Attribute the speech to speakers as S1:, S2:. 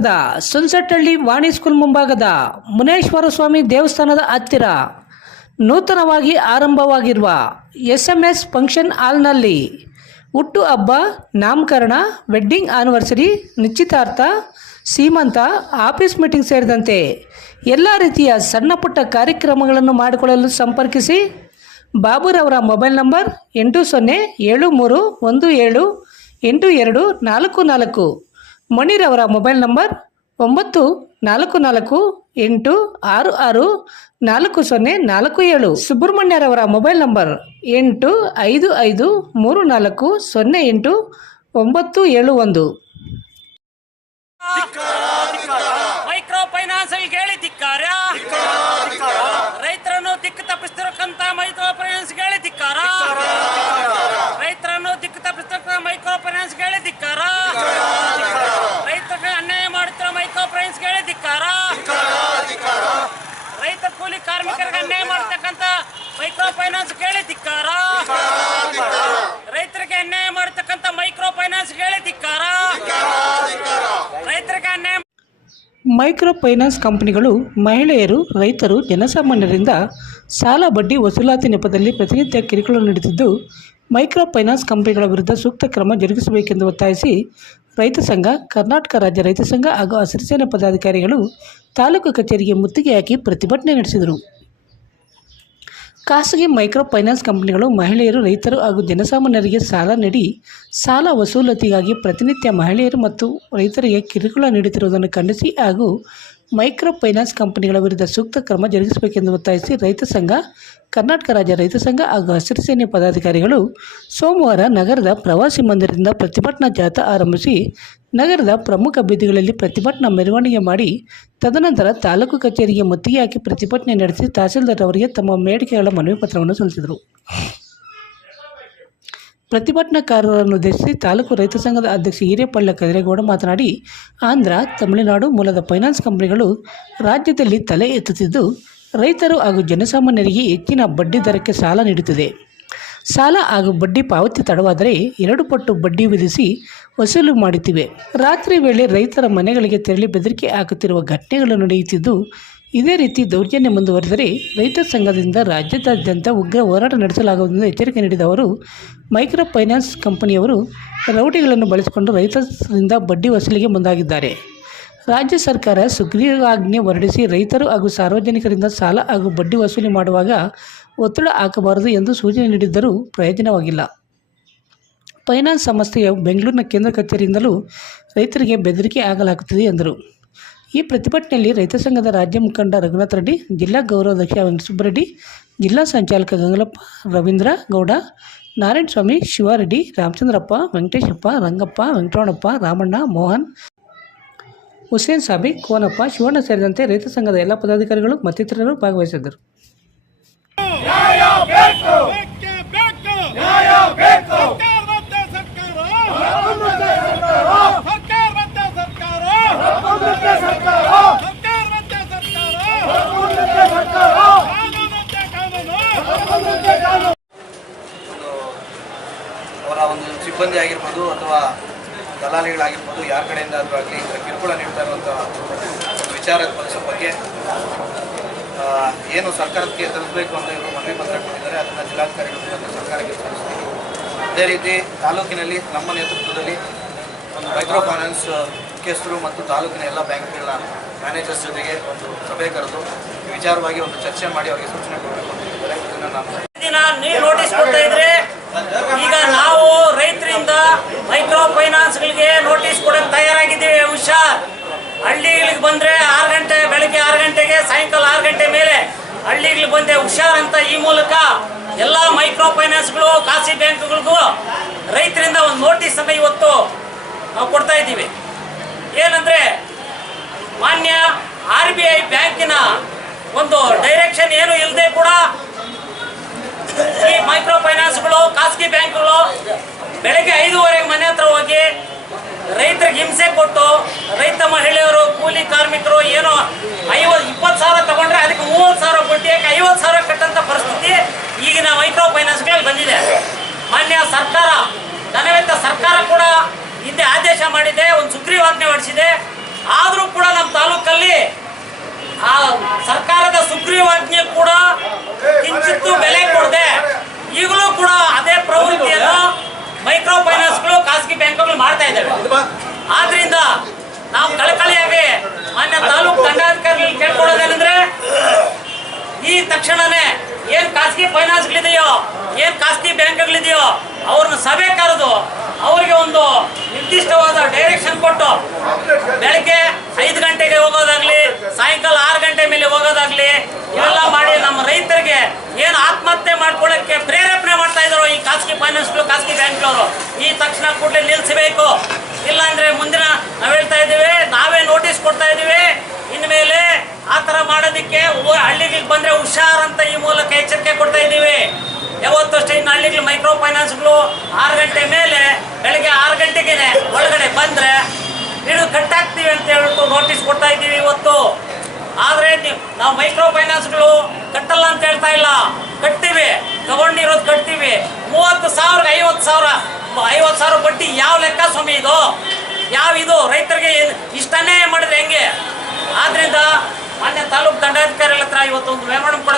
S1: ನಗರದ ಸುನ್ಸಟ್ಟಹಳ್ಳಿ ವಾಣಿ ಸ್ಕೂಲ್ ಮುಂಭಾಗದ ಮುನೇಶ್ವರ ಸ್ವಾಮಿ ದೇವಸ್ಥಾನದ ಹತ್ತಿರ ನೂತನವಾಗಿ ಆರಂಭವಾಗಿರುವ ಎಸ್ ಎಂ ಎಸ್ ಫಂಕ್ಷನ್ ಹಾಲ್ನಲ್ಲಿ ಹುಟ್ಟು ಹಬ್ಬ, ನಾಮಕರಣ, ವೆಡ್ಡಿಂಗ್ ಆನಿವರ್ಸರಿ, ನಿಶ್ಚಿತಾರ್ಥ, ಸೀಮಂತ, ಆಫೀಸ್ ಮೀಟಿಂಗ್ ಸೇರಿದಂತೆ ಎಲ್ಲ ರೀತಿಯ ಸಣ್ಣ ಪುಟ್ಟ ಕಾರ್ಯಕ್ರಮಗಳನ್ನು ಮಾಡಿಕೊಳ್ಳಲು ಸಂಪರ್ಕಿಸಿ ಬಾಬುರವರ ಮೊಬೈಲ್ ನಂಬರ್ ಎಂಟು ಸೊನ್ನೆ ಏಳು ಮೂರು ಒಂದು ಏಳು ಎಂಟು ಎರಡು ನಾಲ್ಕು ನಾಲ್ಕು ಮಣಿರವರ ಮೊಬೈಲ್ ನಂಬರ್ ಒಂಬತ್ತು ನಾಲ್ಕು ನಾಲ್ಕು ಎಂಟು ಆರು ಆರು ನಾಲ್ಕು ಸೊನ್ನೆ ನಾಲ್ಕು ಏಳು. ಸುಬ್ರಹ್ಮಣ್ಯರವರ ಮೊಬೈಲ್ ನಂಬರ್ ಎಂಟು ಐದು ಐದು ಮೂರು ನಾಲ್ಕು ಸೊನ್ನೆ ಎಂಟು ಒಂಬತ್ತು ಏಳು ಒಂದು
S2: ಮೈಕ್ರೋ ಫೈನಾನ್ಸ್ ಹೇಳಿ ಧಿಕ್ಕಾರ ರೈತರನ್ನು ದಿಕ್ಕು ತಪ್ಪಿಸ್ತಿರಕ್ಕಂತ ಮೈಕ್ರೋ ಫೈನಾನ್ಸ್ ಹೇಳಿ ಧಿಕ್ಕಾರ ರೈತರನ್ನು ದಿಕ್ಕು ತಪ್ಪಿಸ್ತಿರಕ್ಕ ಮೈಕ್ರೋ ಫೈನಾನ್ಸ್ ಹೇಳಿ ಧಿಕ್ಕಾರ ರೈತರಿಗೆ ಅನ್ಯಾಯ ಮಾಡುತ್ತಿರೋ ಮೈಕ್ರೋ ಫೈನಾನ್ಸ್ ಹೇಳಿ ಧಿಕ್ಕಾರ ರೈತ ಕೂಲಿ ಕಾರ್ಮಿಕರಿಗೆ ಅನ್ಯಾಯ ಮಾಡತಕ್ಕಂತ ಮೈಕ್ರೋ ಫೈನಾನ್ಸ್ ಕೇಳಿ ಧಿಕ್ಕಾರ. ರೈತರಿಗೆ ಅನ್ಯಾಯ ಮಾಡತಕ್ಕಂತ ಮೈಕ್ರೋ ಫೈನಾನ್ಸ್ ಕೇಳಿ ಧಿಕ್ಕಾರ. ರೈತರಿಗೆ ಅನ್ಯಾಯ
S1: ಮೈಕ್ರೋ ಫೈನಾನ್ಸ್ ಕಂಪನಿಗಳು ಮಹಿಳೆಯರು, ರೈತರು, ಜನಸಾಮಾನ್ಯರಿಂದ ಸಾಲ, ಬಡ್ಡಿ, ವಸೂಲಾತಿ ನೆಪದಲ್ಲಿ ಪ್ರತಿನಿತ್ಯ ಕಿರುಕುಳ ನೀಡುತ್ತಿದ್ದು, ಮೈಕ್ರೋ ಫೈನಾನ್ಸ್ ಕಂಪನಿಗಳ ವಿರುದ್ಧ ಸೂಕ್ತ ಕ್ರಮ ಜರುಗಿಸಬೇಕೆಂದು ಒತ್ತಾಯಿಸಿ ರೈತ ಸಂಘ, ಕರ್ನಾಟಕ ರಾಜ್ಯ ರೈತ ಸಂಘ ಹಾಗೂ ಹಸಿರು ಸೇನೆ ಪದಾಧಿಕಾರಿಗಳು ತಾಲೂಕು ಕಚೇರಿಗೆ ಮುತ್ತಿಗೆ ಹಾಕಿ ಪ್ರತಿಭಟನೆ ನಡೆಸಿದರು. ಖಾಸಗಿ ಮೈಕ್ರೋ ಫೈನಾನ್ಸ್ ಕಂಪನಿಗಳು ಮಹಿಳೆಯರು, ರೈತರು ಹಾಗೂ ಜನಸಾಮಾನ್ಯರಿಗೆ ಸಾಲ ನೀಡಿ ಸಾಲ ವಸೂಲಾತಿಗಾಗಿ ಪ್ರತಿನಿತ್ಯ ಮಹಿಳೆಯರು ಮತ್ತು ರೈತರಿಗೆ ಕಿರುಕುಳ ನೀಡುತ್ತಿರುವುದನ್ನು ಖಂಡಿಸಿ ಹಾಗೂ ಮೈಕ್ರೋ ಫೈನಾನ್ಸ್ ಕಂಪನಿಗಳ ವಿರುದ್ಧ ಸೂಕ್ತ ಕ್ರಮ ಜರುಗಿಸಬೇಕೆಂದು ಒತ್ತಾಯಿಸಿ ರೈತ ಸಂಘ, ಕರ್ನಾಟಕ ರಾಜ್ಯ ರೈತ ಸಂಘ ಹಾಗೂ ಹಸಿರು ಸೇನೆ ಪದಾಧಿಕಾರಿಗಳು ಸೋಮವಾರ ನಗರದ ಪ್ರವಾಸಿ ಮಂದಿರದಿಂದ ಪ್ರತಿಭಟನಾ ಜಾಥಾ ಆರಂಭಿಸಿ ನಗರದ ಪ್ರಮುಖ ಬೀದಿಗಳಲ್ಲಿ ಪ್ರತಿಭಟನಾ ಮೆರವಣಿಗೆ ಮಾಡಿ ತದನಂತರ ತಾಲೂಕು ಕಚೇರಿಗೆ ಮುತ್ತಿಗೆ ಹಾಕಿ ಪ್ರತಿಭಟನೆ ನಡೆಸಿ ತಹಸೀಲ್ದಾರ್ ಅವರಿಗೆ ತಮ್ಮ ಬೇಡಿಕೆಗಳ ಮನವಿ ಪತ್ರವನ್ನು ಸಲ್ಲಿಸಿದರು. ಪ್ರತಿಭಟನಾಕಾರರನ್ನು ಉದ್ದೇಶಿಸಿ ತಾಲೂಕು ರೈತ ಸಂಘದ ಅಧ್ಯಕ್ಷ ಹಿರೇಪಳ್ಳ ಕದಿರೇಗೌಡ ಮಾತನಾಡಿ, ಆಂಧ್ರ, ತಮಿಳುನಾಡು ಮೂಲದ ಫೈನಾನ್ಸ್ ಕಂಪನಿಗಳು ರಾಜ್ಯದಲ್ಲಿ ತಲೆ ಎತ್ತುತ್ತಿದ್ದು, ರೈತರು ಹಾಗೂ ಜನಸಾಮಾನ್ಯರಿಗೆ ಹೆಚ್ಚಿನ ಬಡ್ಡಿ ದರಕ್ಕೆ ಸಾಲ ನೀಡುತ್ತಿದೆ. ಸಾಲ ಹಾಗೂ ಬಡ್ಡಿ ಪಾವತಿ ತಡವಾದರೆ ಎರಡು ಪಟ್ಟು ಬಡ್ಡಿ ವಿಧಿಸಿ ವಸೂಲು ಮಾಡುತ್ತಿವೆ. ರಾತ್ರಿ ವೇಳೆ ರೈತರ ಮನೆಗಳಿಗೆ ತೆರಳಿ ಬೆದರಿಕೆ ಹಾಕುತ್ತಿರುವ ಘಟನೆಗಳು ನಡೆಯುತ್ತಿದ್ದು, ಇದೇ ರೀತಿ ದೌರ್ಜನ್ಯ ಮುಂದುವರೆದರೆ ರೈತ ಸಂಘದಿಂದ ರಾಜ್ಯದಾದ್ಯಂತ ಉಗ್ರ ಹೋರಾಟ ನಡೆಸಲಾಗುವುದೆಂದು ಎಚ್ಚರಿಕೆ ನೀಡಿದ ಅವರು, ಮೈಕ್ರೋ ಫೈನಾನ್ಸ್ ಕಂಪನಿಯವರು ರೌಡಿಗಳನ್ನು ಬಳಸಿಕೊಂಡು ರೈತರಿಂದ ಬಡ್ಡಿ ವಸೂಲಿಗೆ ಮುಂದಾಗಿದ್ದಾರೆ. ರಾಜ್ಯ ಸರ್ಕಾರ ಸುಗ್ರೀವಾಜ್ಞೆ ಹೊರಡಿಸಿ ರೈತರು ಹಾಗೂ ಸಾರ್ವಜನಿಕರಿಂದ ಸಾಲ ಹಾಗೂ ಬಡ್ಡಿ ವಸೂಲಿ ಮಾಡುವಾಗ ಒತ್ತಡ ಹಾಕಬಾರದು ಎಂದು ಸೂಚನೆ ನೀಡಿದ್ದರೂ ಪ್ರಯೋಜನವಾಗಿಲ್ಲ. ಫೈನಾನ್ಸ್ ಸಂಸ್ಥೆಯ ಬೆಂಗಳೂರಿನ ಕೇಂದ್ರ ಕಚೇರಿಯಿಂದಲೂ ರೈತರಿಗೆ ಬೆದರಿಕೆ ಆಗಲಾಗುತ್ತಿದೆ ಎಂದರು. ಈ ಪ್ರತಿಭಟನೆಯಲ್ಲಿ ರೈತ ಸಂಘದ ರಾಜ್ಯ ಮುಖಂಡ ರಘುನಾಥ್ ರೆಡ್ಡಿ, ಜಿಲ್ಲಾ ಗೌರವಾಧ್ಯಕ್ಷ ವೆಂಕಟಸುಬ್ಬರೆಡ್ಡಿ ಜಿಲ್ಲಾ ಸಂಚಾಲಕ ಗಂಗಲಪ್ಪ, ರವೀಂದ್ರ ಗೌಡ, ನಾರಾಯಣಸ್ವಾಮಿ, ಶಿವಾರೆಡ್ಡಿ, ರಾಮಚಂದ್ರಪ್ಪ, ವೆಂಕಟೇಶಪ್ಪ, ರಂಗಪ್ಪ, ವೆಂಕಟರಮಣಪ್ಪ, ರಾಮಣ್ಣ, ಮೋಹನ್, ಹುಸೇನ್ ಸಾಬಿ, ಕೋನಪ್ಪ, ಶಿವಣ್ಣ ಸೇರಿದಂತೆ ರೈತ ಸಂಘದ ಎಲ್ಲ ಪದಾಧಿಕಾರಿಗಳು ಮತ್ತಿತರರು ಭಾಗವಹಿಸಿದ್ದರು.
S3: ಬೇಕೇ. ಬೇಕು? ನ್ಯಾಯ ಬೇಕು. ಸರ್ಕಾರ ಮತ್ತೆ ಸರ್ಕಾರ? ಸರ್ಕಾರ ಮತ್ತೆ ಸರ್ಕಾರ ಸರ್ಕಾರ? ಮತ್ತೆ ಸರ್ಕಾರ ಕಾನೂನು ಮತ್ತೆ ಕಾನೂನು.
S4: ಅವರ ಒಂದು ಸಿಬ್ಬಂದಿ ಆಗಿರ್ಬೋದು ಅಥವಾ ದಲಾಲಿಗಳಾಗಿರ್ಬೋದು ಯಾರ ಕಡೆಯಿಂದ ಆದರೂ ಆಗಲಿ ಈ ಥರ ಕಿರುಕುಳ ನೀಡ್ತಾ ಇರುವಂಥ ಒಂದು ವಿಚಾರದ ಬಗ್ಗೆ ಏನು ಸರ್ಕಾರಕ್ಕೆ ತಲುಪಬೇಕು ಅಂತ ಇವರು ಮನವಿ ಪತ್ರ ಕೊಟ್ಟಿದ್ದಾರೆ, ಅದನ್ನು ಜಿಲ್ಲಾಧಿಕಾರಿಗಳು ಮೂಲಕ ಸರ್ಕಾರಕ್ಕೆ ತಲುಪಿಸ್ತೀವಿ ಅದೇ ರೀತಿ ತಾಲೂಕಿನಲ್ಲಿ ನಮ್ಮ ನೇತೃತ್ವದಲ್ಲಿ ಒಂದು ಮೈಕ್ರೋ ಫೈನಾನ್ಸ್ ಮುಖ್ಯಸ್ಥರು ಮತ್ತು ತಾಲೂಕಿನ ಎಲ್ಲ ಬ್ಯಾಂಕ್ಗಳ ಮ್ಯಾನೇಜರ್ಸ್ ಜೊತೆಗೆ ಒಂದು ಸಭೆ ಕರೆದು ವಿಚಾರವಾಗಿ ಒಂದು ಚರ್ಚೆ ಮಾಡಿ ಅವರಿಗೆ ಸೂಚನೆ ಕೊಡಬೇಕು ಅಂತ ಹೇಳಿದ್ದಾರೆ. ಇದನ್ನು ನಾನು
S2: ಈಗ ನಾವು ರೈತರಿಂದ ಮೈಕ್ರೋ ಫೈನಾನ್ಸ್ಗಳಿಗೆ ನೋಟಿಸ್ ಕೊಡಕ್ಕೆ ತಯಾರಾಗಿದ್ದೀವಿ, ಹುಷಾರ್. ಹಳ್ಳಿಗಳಿಗೆ ಬಂದ್ರೆ ಆರು ಗಂಟೆ, ಬೆಳಿಗ್ಗೆ ಆರು ಗಂಟೆಗೆ ಸಾಯಂಕಾಲ ಹಳ್ಳಿಗಳಿಗೆ ಬಂದೆ ಹುಷಾರಂತ ಈ ಮೂಲಕ ಎಲ್ಲ ಮೈಕ್ರೋ ಫೈನಾನ್ಸ್ಗಳು ಖಾಸಗಿ ಬ್ಯಾಂಕ್ಗಳಿಗೂ ರೈತರಿಂದ ಒಂದು ನೋಟಿಸ್ ಅನ್ನ ಇವತ್ತು ನಾವು ಕೊಡ್ತಾ ಇದ್ದೀವಿ. ಏನಂದ್ರೆ ಮಾನ್ಯ ಆರ್ ಬಿ ಐ ಬ್ಯಾಂಕಿನ ಒಂದು ಡೈರೆಕ್ಷನ್ ಏನು ಇಲ್ಲದೆ ಕೂಡ ಈ ಮೈಕ್ರೋ ಫೈನಾನ್ಸ್ಗಳು ಖಾಸಗಿ ಬ್ಯಾಂಕ್ಗಳು ಬೆಳಗ್ಗೆ ಐದೂವರೆಗೆ ಮನೆ ಹತ್ರ ಹೋಗಿ ರೈತರಿಗೆ ಹಿಂಸೆ ಕೊಟ್ಟು ರೈತ ಮಹಿಳೆಯರು ಕೂಲಿ ಕಾರ್ಮಿಕರು ಏನೋ ಐವತ್ತು ಇಪ್ಪತ್ತು ಸಾವಿರ ತಗೊಂಡ್ರೆ ಅದಕ್ಕೆ ಮೂವತ್ತು ಸಾವಿರ ಬಡ್ಡಿಯಾಗಿ ಐವತ್ತು ಸಾವಿರ ಕಟ್ಟಂತ ಪರಿಸ್ಥಿತಿ ಈಗಿನ ಮೈಕ್ರೋ ಫೈನಾನ್ಸ್ಗಳಲ್ಲಿ ಬಂದಿದೆ ಮಾನ್ಯ ಸರ್ಕಾರ ಧನವೆತ್ತ ಸರ್ಕಾರ ಕೂಡ ಹಿಂದೆ ಆದೇಶ ಮಾಡಿದೆ ಒಂದು ಸುಗ್ರೀವಾಜ್ಞೆ ಹೊಡಿಸಿದೆ ಆದರೂ ಕೂಡ ನಮ್ಮ ತಾಲೂಕಲ್ಲಿ ಆ ಸರ್ಕಾರದ ಸುಗ್ರೀವಾಜ್ಞೆ ಕೂಡ ಕಿಂಚಿತ್ತು ಬೆಲೆ ಕೊಡದೆ ಈಗಲೂ ಕೂಡ ಅದೇ ಪ್ರವೃತ್ತಿಯನ್ನು ಮೈಕ್ರೋ ಫೈನಾನ್ಸ್ಗಳು ಖಾಸಗಿ ಬ್ಯಾಂಕ್ಗಳು ಮಾಡ್ತಾ ಇದ್ದಾವೆ. ಆದ್ರಿಂದ ನಾವು ಕಳಕಳಿಯಾಗಿ ಮಾನ್ಯ ತಾಲೂಕು ದಂಡಾಧಿಕಾರಿಗಳು ಕೇಳ್ಕೊಳ್ಳೋದೇನೆಂದ್ರೆ ಈ ತಕ್ಷಣನೇ ಏನ್ ಖಾಸಗಿ ಫೈನಾನ್ಸ್ಗಳಿದೆಯೋ, ಏನ್ ಖಾಸಗಿ ಬ್ಯಾಂಕ್ಗಳಿದೆಯೋ, ಅವ್ರನ್ನ ಸಭೆ ಕರೆದು ಅವರಿಗೆ ಒಂದು ನಿರ್ದಿಷ್ಟವಾದ ಡೈರೆಕ್ಷನ್ ಕೊಟ್ಟು ಬೆಳಗ್ಗೆ ಐದು ಗಂಟೆಗೆ ಹೋಗೋದಾಗ್ಲಿ, ಸಾಯಂಕಾಲ ಆರು ಗಂಟೆ ಮೇಲೆ ಹೋಗೋದಾಗ್ಲಿ, ಇವೆಲ್ಲ ಮಾಡಿ ನಮ್ಮ ರೈತರಿಗೆ ಏನು ಆತ್ಮಹತ್ಯೆ ಮಾಡ್ಕೊಳ್ಳೋಕ್ಕೆ ಪ್ರೇರೇಪಣೆ ಮಾಡ್ತಾ ಇದ್ರು ಈ ಖಾಸಗಿ ಫೈನಾನ್ಸ್ಗಳು ಖಾಸಗಿ ಬ್ಯಾಂಕ್ಗಳವರು ಈ ತಕ್ಷಣ ಕೂಡಲೇ ನಿಲ್ಲಿಸಬೇಕು. ಇಲ್ಲಾಂದ್ರೆ ಮುಂದಿನ ನಾವು ಹೇಳ್ತಾ ಇದ್ದೀವಿ, ನಾವೇ ನೋಟಿಸ್ ಕೊಡ್ತಾ ಇದ್ದೀವಿ, ಇನ್ಮೇಲೆ ಆ ಥರ ಮಾಡೋದಕ್ಕೆ ಹಳ್ಳಿಗಳಿಗೆ ಬಂದರೆ ಹುಷಾರಂತ ಈ ಮೂಲಕ ಎಚ್ಚರಿಕೆ ಕೊಡ್ತಾ ಇದ್ದೀವಿ. ಯಾವತ್ತಷ್ಟೇ ಇನ್ನು ಹಳ್ಳಿಗಳು ಮೈಕ್ರೋ ಫೈನಾನ್ಸ್ಗಳು ಆರು ಗಂಟೆ ಮೇಲೆ ಬೆಳಗ್ಗೆ ಆರು ಗಂಟೆಗೆ ಒಳಗಡೆ ಬಂದ್ರೆ ಹಿಡಿದು ಕಟ್ಟಾಕ್ತೀವಿ ಅಂತ ಹೇಳ್ಬಿಟ್ಟು ನೋಟಿಸ್ ಕೊಡ್ತಾ ಇದ್ದೀವಿ ಇವತ್ತು ಆದ್ರೆ ನೀವು ಮೈಕ್ರೋ ಫೈನಾನ್ಸ್ಗಳು ಕಟ್ಟಲ್ಲ ಅಂತ ಹೇಳ್ತಾ ಇಲ್ಲ. ಕಟ್ತೀವಿ ತಗೊಂಡಿರೋದು ಕಟ್ತೀವಿ. ಮೂವತ್ತು ಸಾವಿರ, ಐವತ್ತು ಸಾವಿರ ಐವತ್ತು ಸಾವಿರ ಬಡ್ಡಿ ಯಾವ ಲೆಕ್ಕ ಸ್ವಾಮಿ ಇದು? ಯಾವ ಇದು? ರೈತರಿಗೆ ಇಷ್ಟನೇ ಮಾಡಿದ್ರೆ ಹೆಂಗೆ? ಆದ್ರಿಂದ ಮಾನ್ಯ ತಾಲೂಕು ದಂಡಾಧಿಕಾರಿಗಳ ಹತ್ರ ಇವತ್ತು ಒಂದು ಮೆಮೊರಂ ಕೊಡ